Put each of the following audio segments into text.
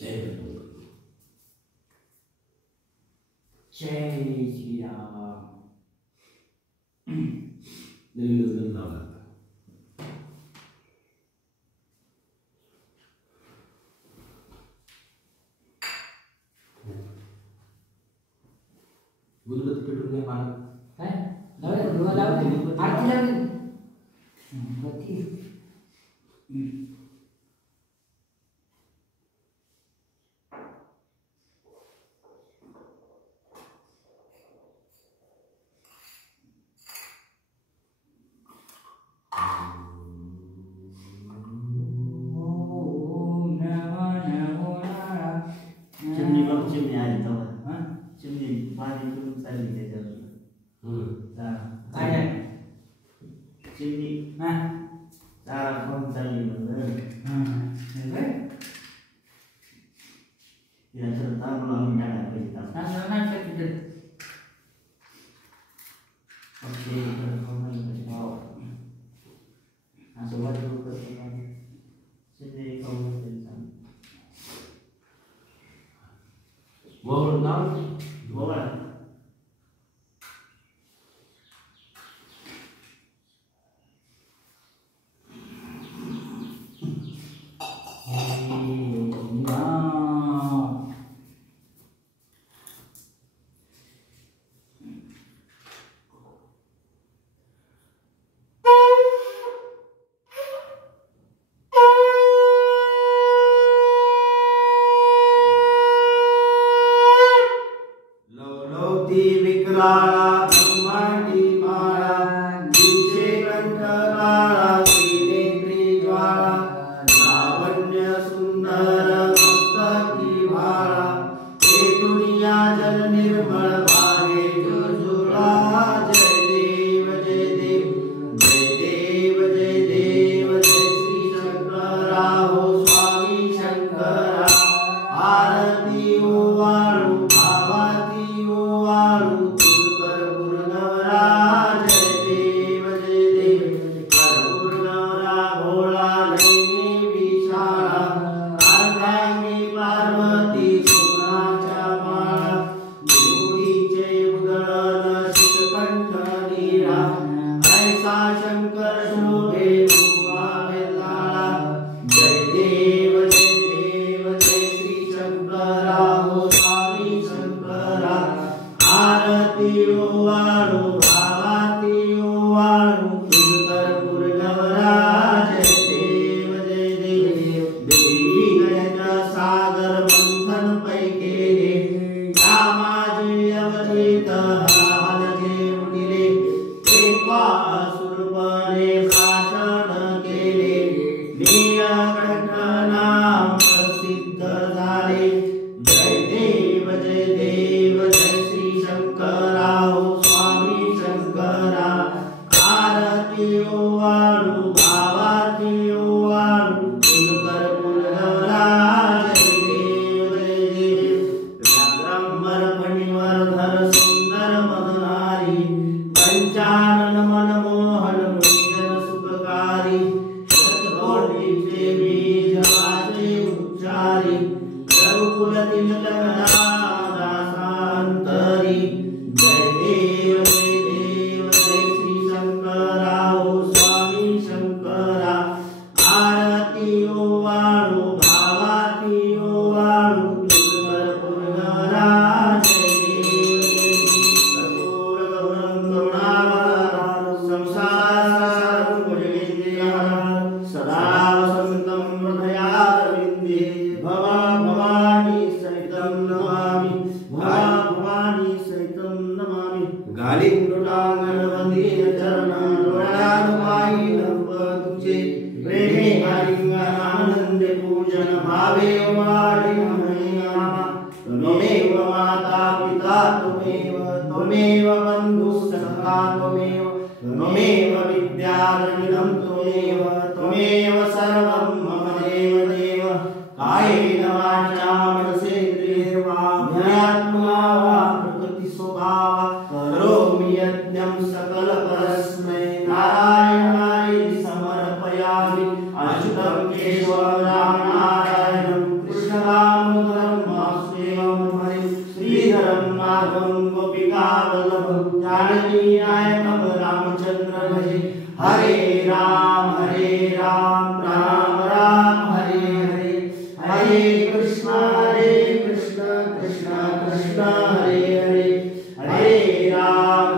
जय बजरंग। जय श्री राम। नवीन नाव लागतं. गुरुपती पेटून नाही पाहत काय लावले आरती लावली बत्ती. चिमणी बघ, चिमणी आली तेव्हा चिमणी पाणी करून चालली त्याच्यावर. काय चिमणी चारा खाऊन चालली म्हणलं. तिला तर तांदूळ आणून टाकायला पाहिजे. असं वाटलं चिमणी खाऊन मोहन नाव गोवा. विक्राळा ब्रह्मांडी माळा दिशे कंठकाळा श्रीनेत्री ज्वाळा लावण्य सुंदर मस्तकी भाळा हे दुनिया जल निर्मळ वाहे जुळजुळा. जय देव जय देव जय देव जय देव जय श्री शंकरा हो स्वामी शंकरा. आरती ओवाळू भावाती ओवाळू शंकर शोभे लाला. जय देव जय श्री शंकरा हो स्वामी शंकरा. आरती ओवाळू भावाती ओवाळू तुझकर गौरा. जय देव देवी नयन सागर मंथन पैकेले रामाजी अवधीत हलाहलचे उठिले. सुरपणे भाषण केले नीलकंठ नाम प्रसिद्ध झाले. जय देव जय श्री शंकरा हो स्वामी शंकरा. आरती ओवाळू भावाती ओवाळू तुझकर पुरगौरा. जय देव ब्रह्मर फणीवर सुंदर मदनारी पंचानन मनमोहन मुनिजन सुखकारी. शतकोटीचे बीज वाचे उच्चारी रघुकुल तिलकदा दासांतरी. जय देव जय श्री शंकरा हो स्वामी शंकरा. आरती ओवाळू भावाती ओवाळू तुझकर पुरगौरा. सदा वसंतं हृदयारविन्दे भवानी सहितं नमामि. भवानी सहितं नमामि. गालिंगटांगणवंदीन चरणं डोळ्यानुपायीनं तुझे प्रेमे आलिंगनानंदे पूजन भावे वाढी महिमा. त्वमेव माता पिता त्वमेव बंधु सखा त्वमेव विद्याधनिधं त्वमेव सर्वं मम देव. कायेन वाचा मनसेन्द्रियैर्वाऽध्यात्मना वा प्रकृति स्वभावात् करोमि यज्ञं सकल परस्मै नारायणाय समर्पयामि. अच्युतं केशवं राम नारायणं कृष्णराम माधवं गोपिका वल्लभं जानकी नायकं रामचंद्र भजे। हरे राम राम राम हरे हरे, हरे कृष्णा कृष्णा कृष्णा हरे हरे, हरे राम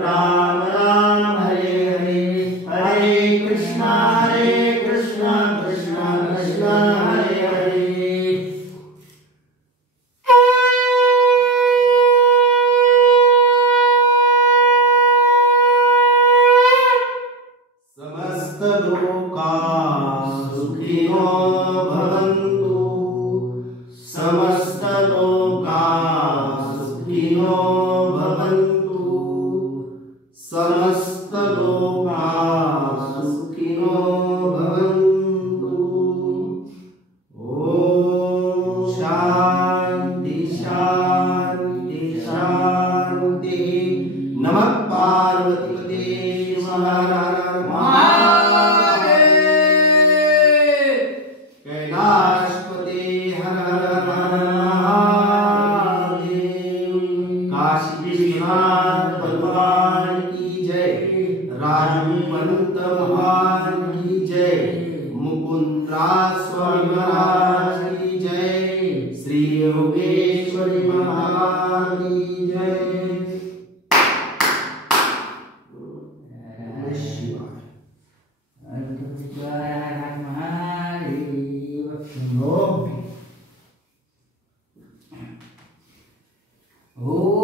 राम राम हरे हरे, हरे कृष्णा कृष्णा कृष्णा हरे हरे। समस्त लोका सुखिनो भवन्तु, समस्त लोका सुखिनो भवन्तु, समस्त लोका सुखिनो भवन्तु। ओम शांति शांति शांति। नमः पार्वती कैलाशपति हर हर महादेव। काशी विश्वनाथ भगवान की जय, राजूपंत भगवान की जय, मुकुंदा स्वामी महाराज की जय, श्री योगेश्वरी महाराज की जय। Oh